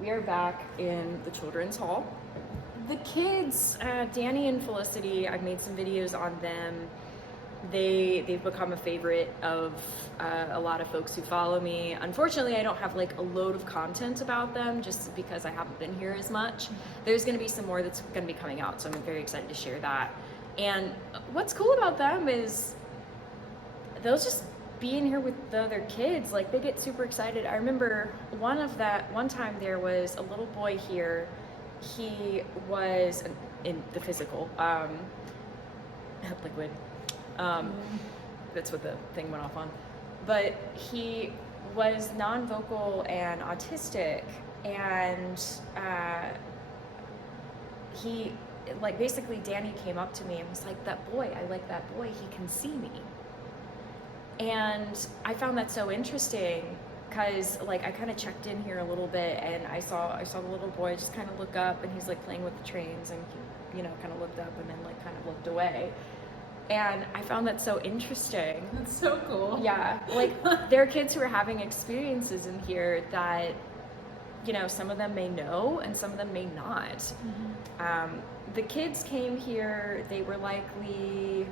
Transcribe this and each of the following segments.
We are back in the children's hall. The kids, Danny and Felicity, I've made some videos on them. They've become a favorite of a lot of folks who follow me. Unfortunately, I don't have like a load of content about them just because I haven't been here as much. There's going to be some more that's going to be coming out, so I'm very excited to share that. And what's cool about them is they'll just be in here with the other kids. Like, they get super excited. I remember one time there was a little boy here. He was in the physical liquid. That's what the thing went off on. But he was non-vocal and autistic, and he, like, basically Danny came up to me and was like, "That boy, I like that boy, he can see me." And I found that so interesting because, like, I kind of checked in here a little bit, and I saw the little boy just kind of look up, and he's like playing with the trains, and he, you know, kind of looked up and then like kind of looked away. And I found that so interesting. That's so cool. Yeah, like, there are kids who are having experiences in here that, you know, some of them may know and some of them may not. Mm-hmm. The kids came here, they were likely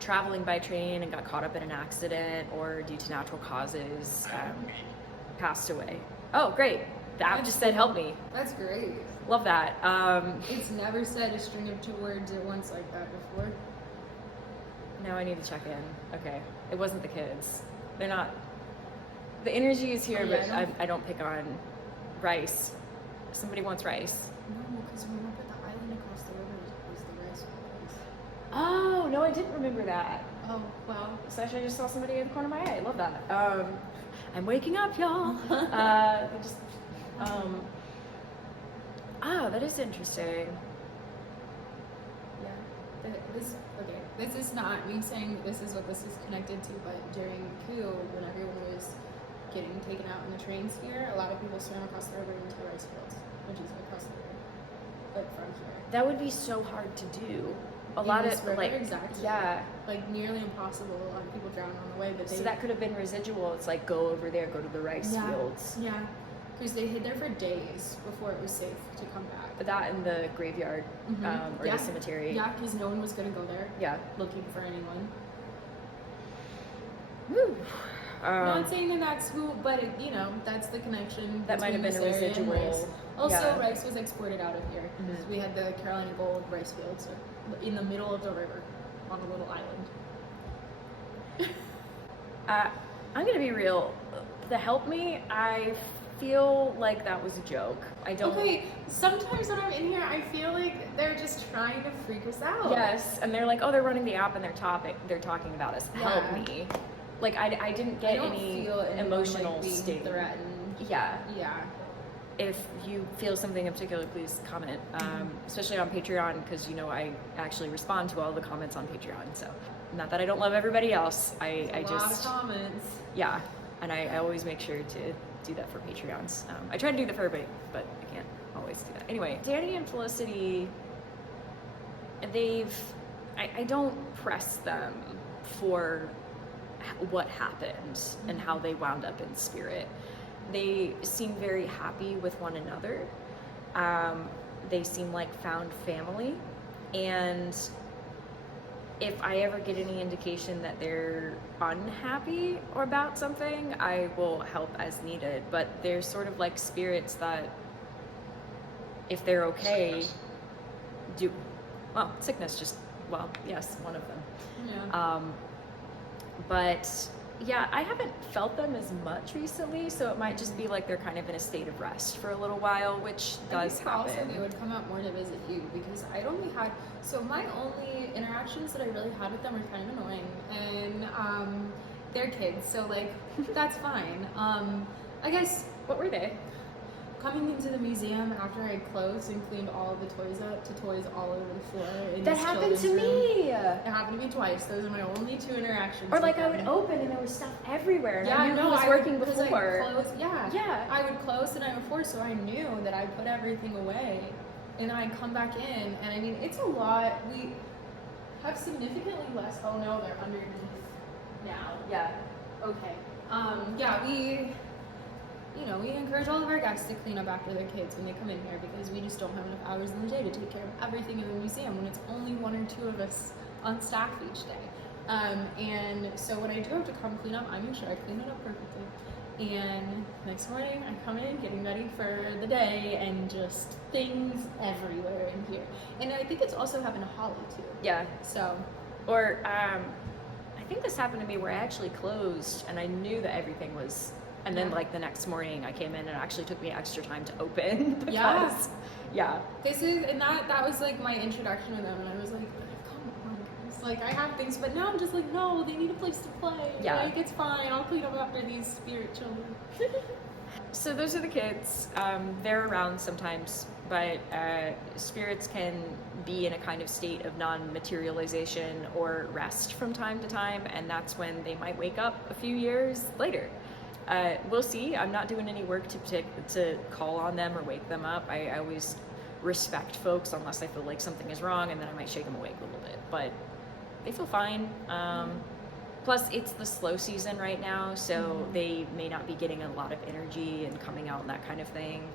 traveling by train and got caught up in an accident, or due to natural causes, passed away. Oh, great. The app just said, "Help me." That's great. Love that. It's never said a string of 2 words at once like that before. Now I need to check in. Okay. It wasn't the kids. They're not. The energy is here, but I don't pick on rice. Somebody wants rice. No, because we went up at the island across the river was the rice place. Oh, no, I didn't remember that. Oh, wow. So actually, I just saw somebody in the corner of my eye. I love that. I'm waking up, y'all. That is interesting. Yeah. This is not me saying this is what this is connected to, but during coup, when everyone was getting taken out in the trains here, a lot of people swam across the river into the rice fields, which is across the river, like from here. That would be so hard to do. Exactly. Yeah, like nearly impossible. A lot of people drown on the way, but so that could have been residual. It's like, go over there, go to the rice fields. Yeah, because they hid there for days before it was safe to come back. But that in the graveyard, or the cemetery. Yeah, because no one was going to go there. Yeah, looking for anyone. Woo. Not saying that that's who, but it, you know, that's the connection. That might have been a residual. Also, rice was exported out of here. Mm-hmm. We had the Carolina Gold rice fields in the middle of the river on a little island. I'm gonna be real. To help me, I feel like that was a joke. I don't. Okay, sometimes when I'm in here, I feel like they're just trying to freak us out. Yes, and they're like, "Oh, they're running the app and they're talking about us. Help me." Like, I didn't get any emotional sting. Threatened. Yeah. Yeah. If you feel something in particular, please comment, especially on Patreon, because, you know, I actually respond to all the comments on Patreon. So, not that I don't love everybody else. I just. A lot of comments. Yeah, and I always make sure to do that for Patreons. I try to do that for everybody, but I can't always do that. Anyway, Danny and Felicity, I don't press them for what happened and how they wound up in spirit. They seem very happy with one another. They seem like found family, and if I ever get any indication that they're unhappy or about something, I will help as needed. But they're sort of like spirits that, if they're okay, sickness yes, one of them. Yeah. But yeah, I haven't felt them as much recently, so it might just be like they're kind of in a state of rest for a little while, which does happen. Also, they would come out more to visit you, because my only interactions that I really had with them were kind of annoying, and they're kids, so like that's fine. I guess. What were they? Coming into the museum after I closed and cleaned all of the toys up to toys all over the floor. That happened to me. It happened to me twice. Those are my only 2 interactions. Or like I would open and there was stuff everywhere. And I knew it was working before. I would close the night before, so I knew that I put everything away, and I'd come back in, and I mean, it's a lot. We have significantly less. Oh no, they're underneath now. Yeah. Okay. you know, we encourage all of our guests to clean up after their kids when they come in here, because we just don't have enough hours in the day to take care of everything in the museum when it's only 1 or 2 of us on staff each day. And so when I do have to come clean up, I make sure I clean it up perfectly. And next morning I come in getting ready for the day, and just things everywhere in here. And I think it's also happened to Holly too. Yeah. So. Or I think this happened to me where I actually closed and I knew that everything was, and then like the next morning I came in and it actually took me extra time to open because, yeah. This is, and that was like my introduction to them, and I was like, come on guys, like I have things, but now I'm just like, no, they need a place to play. Yeah. Like, it's fine, I'll clean up after these spirit children. So those are the kids. They're around sometimes, but spirits can be in a kind of state of non-materialization or rest from time to time, and that's when they might wake up a few years later. We'll see. I'm not doing any work to call on them or wake them up. I always respect folks unless I feel like something is wrong, and then I might shake them awake a little bit, but they feel fine. Plus, it's the slow season right now, so they may not be getting a lot of energy and coming out and that kind of thing.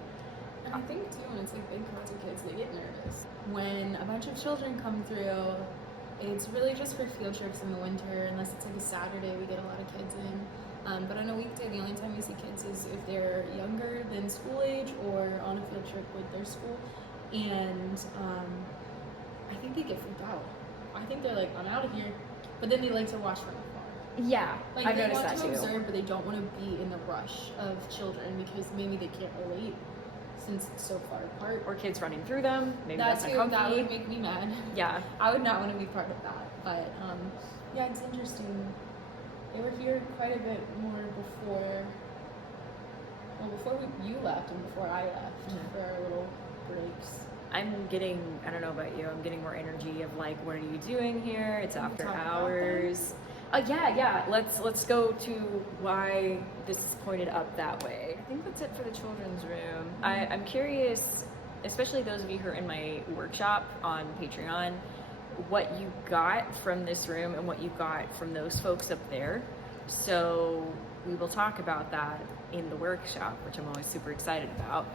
And I think too, when it's like big crowds of kids, they get nervous. When a bunch of children come through, it's really just for field trips in the winter, unless it's like a Saturday, we get a lot of kids in. But on a weekday, the only time we see kids is if they're younger than school age or on a field trip with their school. And I think they get freaked out. I think they're like, I'm out of here. But then they like to watch from afar. Yeah, Like I've they noticed want that to too. observe, but they don't want to be in the rush of children because maybe they can't relate since it's so far apart. Or kids running through them. Maybe That that's too, uncomfy. that would make me mad. Yeah. I would not want to be part of that. But yeah, it's interesting. They were here quite a bit more before you left and before I left for our little breaks. I'm getting, I don't know about you, I'm getting more energy of like, what are you doing here? It's after talk about hours. Yeah. Let's go to why this is pointed up that way. I think that's it for the children's room. I'm curious, especially those of you who are in my workshop on Patreon, what you got from this room and what you got from those folks up there. So we will talk about that in the workshop, which I'm always super excited about.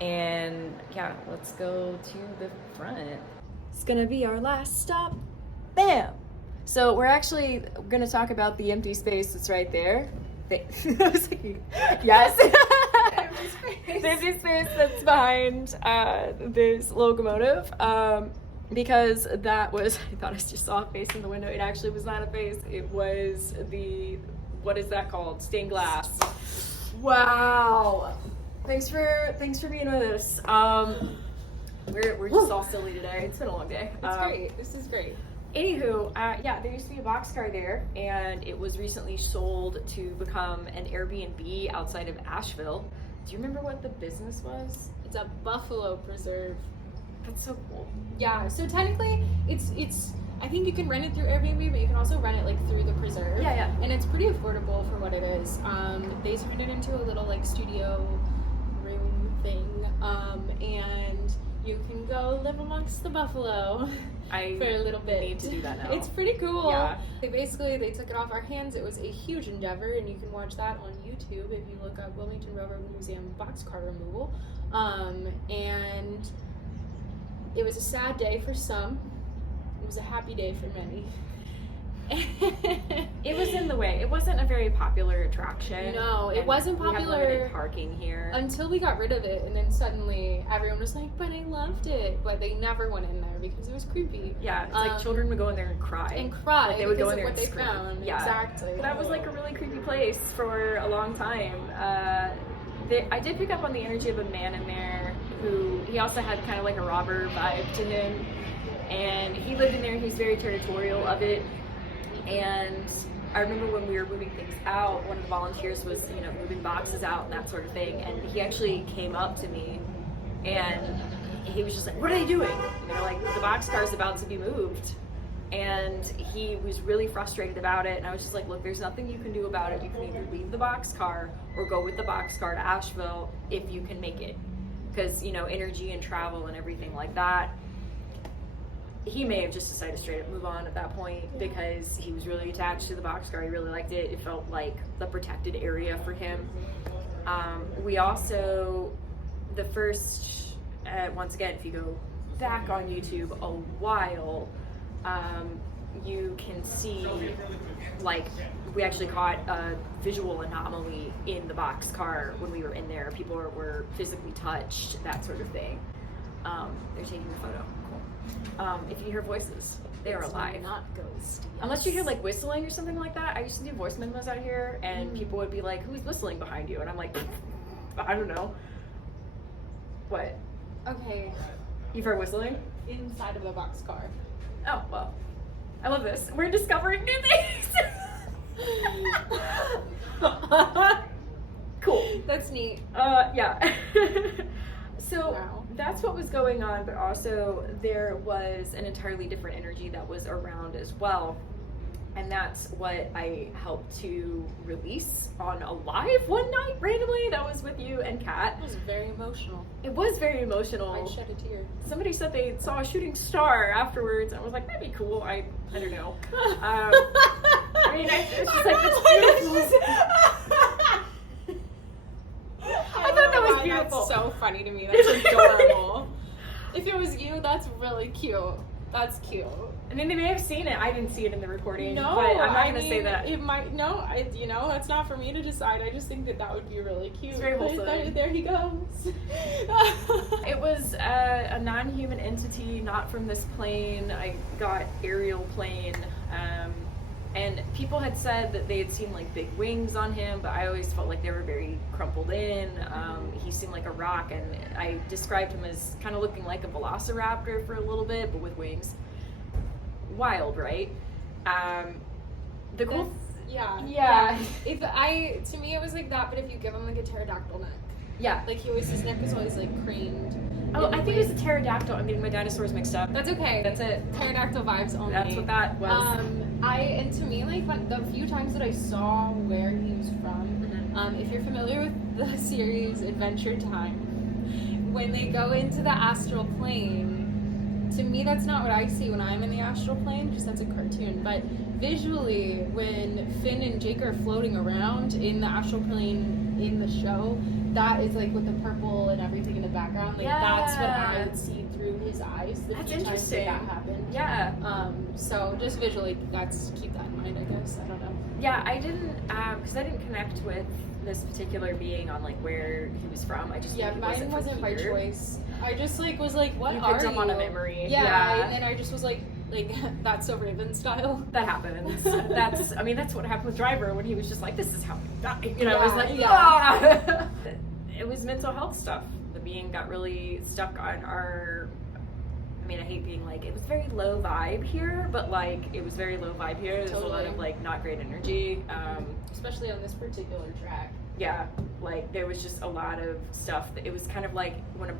And yeah, let's go to the front. It's gonna be our last stop. Bam! So we're actually gonna talk about the empty space that's right there. I was like, yes. The empty space that's behind this locomotive. Because that was, I thought I just saw a face in the window. It actually was not a face. It was what is that called? Stained glass. Wow. Thanks for being with us. We're just all silly today. It's been a long day. It's great. This is great. Anywho, yeah, there used to be a Boxcar there, and it was recently sold to become an Airbnb outside of Asheville. Do you remember what the business was? It's a buffalo preserve. That's so cool. Yeah, so technically it's I think you can rent it through Airbnb, but you can also rent it like through the preserve. Yeah. And it's pretty affordable for what it is. They turned it into a little like studio room thing. And you can go live amongst the buffalo for a little bit. I need to do that now. It's pretty cool. Yeah. They took it off our hands. It was a huge endeavor, and you can watch that on YouTube if you look up Wilmington Railroad Museum boxcar removal. And it was a sad day for some. It was a happy day for many. It was in the way. It wasn't a very popular attraction. No, it wasn't popular. We have limited parking here. Until we got rid of it, and then suddenly everyone was like, but I loved it. But they never went in there because it was creepy. Yeah, it's like children would go in there and cry. Like they would go in because there of what and they scream. found. Yeah. Exactly. That was like a really creepy place for a long time. I did pick up on the energy of a man in there who, he also had kind of like a robber vibe to him. And he lived in there, and he's very territorial of it. And I remember when we were moving things out, one of the volunteers was, moving boxes out and that sort of thing. And he actually came up to me and he was just like, what are they doing? And they're like, the boxcar's about to be moved. And he was really frustrated about it. And I was just like, look, there's nothing you can do about it. You can either leave the boxcar or go with the boxcar to Asheville if you can make it. Because, energy and travel and everything like that. He may have just decided to straight up move on at that point because he was really attached to the boxcar. He really liked it. It felt like the protected area for him. We also, the first, once again, if you go back on YouTube a while, you can see, like, we actually caught a visual anomaly in the Boxcar when we were in there. People were physically touched, that sort of thing. They're taking a photo. Cool. If you hear voices, they are alive. Not ghost. Yes. Unless you hear like whistling or something like that. I used to do voice memos out here, and people would be like, "Who's whistling behind you?" And I'm like, "I don't know." What? Okay. You've heard whistling? Inside of the Boxcar. Oh well. I love this. We're discovering new things. Cool. That's neat. Yeah. So Wow. that's what was going on, but also there was an entirely different energy that was around as well. And that's what I helped to release on a live one night randomly. That was with you and Kat. It was very emotional. It was very emotional. I shed a tear. Somebody said they saw a shooting star afterwards. I was like, that'd be cool. I don't know. I mean, it's just like, that's beautiful. I thought that was beautiful. That's so funny to me. That's adorable. If it was you, that's really cute. That's cute. I mean, they may have seen it. I didn't see it in the recording. No, but I'm not going to say that. It might, no, that's not for me to decide. I just think that would be really cute. It's very wholesome. There he goes. It was a non-human entity, not from this plane. I got aerial plane. And people had said that they had seen like big wings on him, but I always felt like they were very crumpled in. He seemed like a rock, and I described him as kind of looking like a velociraptor for a little bit, but with wings. Wild, right? The cool. Yeah. To me it was like that, but if you give him like a pterodactyl neck. Yeah. Like his neck is always like craned. Oh, I think it was a pterodactyl. I'm getting my dinosaurs mixed up. That's okay. That's it. Pterodactyl vibes only. That's what that was. And to me, like the few times that I saw where he was from, if you're familiar with the series Adventure Time, when they go into the astral plane, to me that's not what I see when I'm in the astral plane, just that's a cartoon. But visually, when Finn and Jake are floating around in the astral plane in the show, that is like with the purple and everything in the background. Like that's what I would see through his eyes. The That's few times that interesting. happened. Yeah. So just visually, keep that in mind, I guess. I don't know. Yeah, I didn't, because I didn't connect with this particular being on like where he was from. I just knew he mine wasn't by here. choice. I just like was like, what you are picked you? up on a memory. Yeah. And I just was like that's so Raven style. That happens. That's what happened with Driver when he was just like, this is how we die. You know, Yeah, I was like, yeah. It was mental health stuff. The being got really stuck on our. I mean, I hate being like, it was very low vibe here, but like, it was very low vibe here. There's a lot of like not great energy. Especially on this particular track. Yeah, like there was just a lot of stuff that it was kind of like when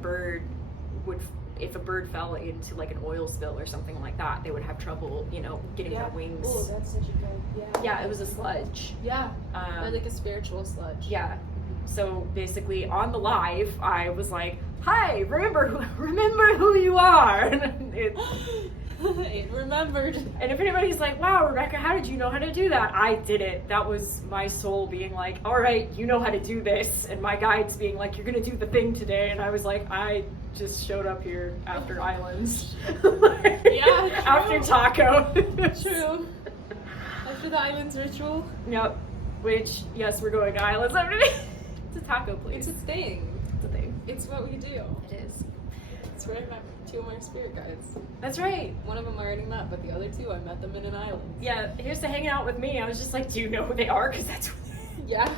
if a bird fell into like an oil spill or something like that, they would have trouble, getting their wings. Oh, that's such a good, Yeah, it was a sludge. Yeah, or like a spiritual sludge. Yeah. So basically, on the live, I was like, "Hi, remember who you are." And it remembered. And if anybody's like, "Wow, Rebekah, how did you know how to do that?" I did it. That was my soul being like, "All right, you know how to do this," and my guides being like, "You're gonna do the thing today," and I was like, "I just showed up here after Islands." Yeah, after taco. True. After the Islands ritual. Yep. Which, yes, we're going to Islands after this. It's a taco place. It's a thing. It's a thing. It's what we do. It is. It's where I met two of my spirit guides. That's right. One of them I already met, but the other two I met them in an island. Yeah, here's to hanging out with me. I was just like, do you know who they are? Because that's Yeah.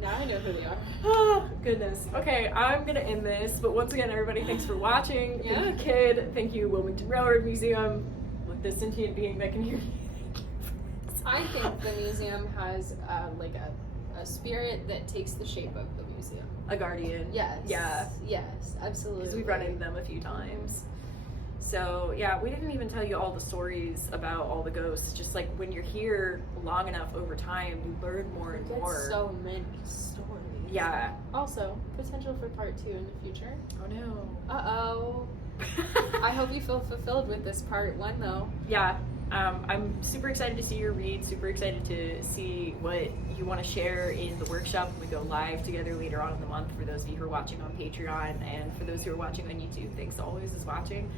Now I know who they are. Oh, goodness. Okay, I'm going to end this. But once again, everybody, thanks for watching. Yeah. Thank you, Kid. Thank you, Wilmington Railroad Museum, with the sentient being that can hear me. I think the museum has like a spirit that takes the shape of the museum. A guardian. Yes. Yeah. Yes, absolutely. Because we've run into them a few times. So, yeah, we didn't even tell you all the stories about all the ghosts. Just like when you're here long enough over time, you learn more and more. So many stories. Yeah. Also, potential for part 2 in the future. Oh no. Uh-oh. I hope you feel fulfilled with this part 1 though. Yeah, I'm super excited to see your read, super excited to see what you want to share in the workshop when we go live together later on in the month, for those of you who are watching on Patreon, and for those who are watching on YouTube, thanks always is watching.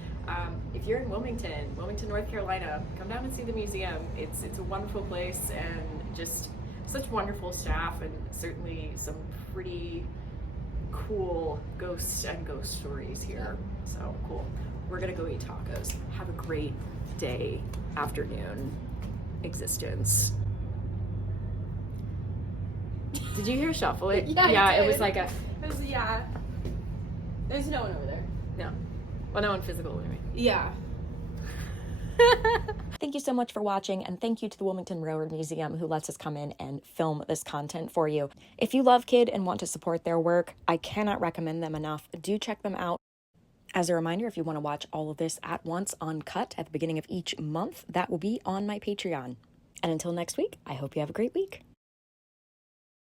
If you're in Wilmington, North Carolina, come down and see the museum. It's a wonderful place, and just such wonderful staff, and certainly some pretty cool ghosts and ghost stories here. So cool. We're gonna go eat tacos. Have a great day, afternoon, existence. Did you hear shuffle it? Yeah, it was like yeah. There's no one over there. no. Well, no one physical anyway. Yeah. Thank you so much for watching, and thank you to the Wilmington Railroad Museum who lets us come in and film this content for you. If you love Kid and want to support their work, I cannot recommend them enough. Do check them out. As a reminder, if you want to watch all of this at once uncut at the beginning of each month, that will be on my Patreon. And until next week, I hope you have a great week.